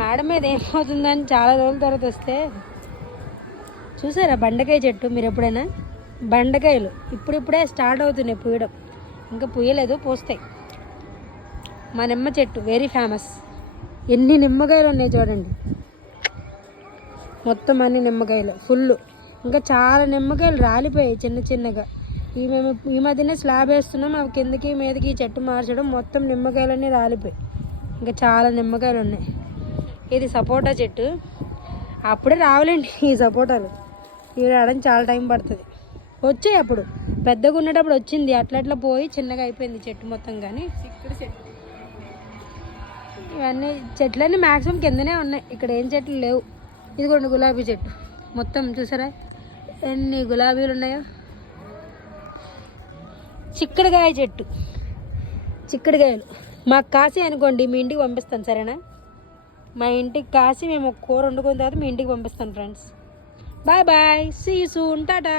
Madam మీద ఏమవుతుందని చాలా రోజుల తర్వాత వస్తే చూసారా బెండకాయ చెట్టు. మీరు ఎప్పుడైనా బెండకాయలు ఇప్పుడిప్పుడే స్టార్ట్ అవుతున్నాయి పూయడం, ఇంకా పూయలేదు, పూస్తాయి. మా నిమ్మ చెట్టు వెరీ ఫేమస్. ఎన్ని నిమ్మకాయలు ఉన్నాయి చూడండి, మొత్తం అన్ని నిమ్మకాయలు ఫుల్. ఇంకా చాలా నిమ్మకాయలు రాలిపోయాయి చిన్న చిన్నగా. మేము ఈ మధ్యనే స్లాబ్ వేస్తున్నాం, అవి కిందకి మీదకి చెట్టు మార్చడం, మొత్తం నిమ్మకాయలన్నీ రాలిపోయి ఇంకా చాలా నిమ్మకాయలు ఉన్నాయి. ఇది సపోటా చెట్టు. అప్పుడే రావాలండి ఈ సపోటాలు, ఇవి రావడానికి చాలా టైం పడుతుంది. వచ్చాయి అప్పుడు పెద్దగా ఉండేటప్పుడు వచ్చింది, అట్లా పోయి చిన్నగా అయిపోయింది చెట్టు మొత్తం. కానీ ఇవన్నీ చెట్లన్నీ మ్యాక్సిమం కిందనే ఉన్నాయి, ఇక్కడ ఏం చెట్లు లేవు. ఇదిగోండి గులాబీ చెట్టు మొత్తం చూసారా ఎన్ని గులాబీలు ఉన్నాయో. చిక్కుడుకాయ చెట్టు, చిక్కుడుకాయలు మాకు కాసి అనుకోండి మీ ఇంటికి పంపిస్తాను, సరేనా? మా ఇంటికి కాసి మేము ఒక కూర వండుకున్న తర్వాత మీ ఇంటికి పంపిస్తాను friends. Bye bye, see you soon, Tata.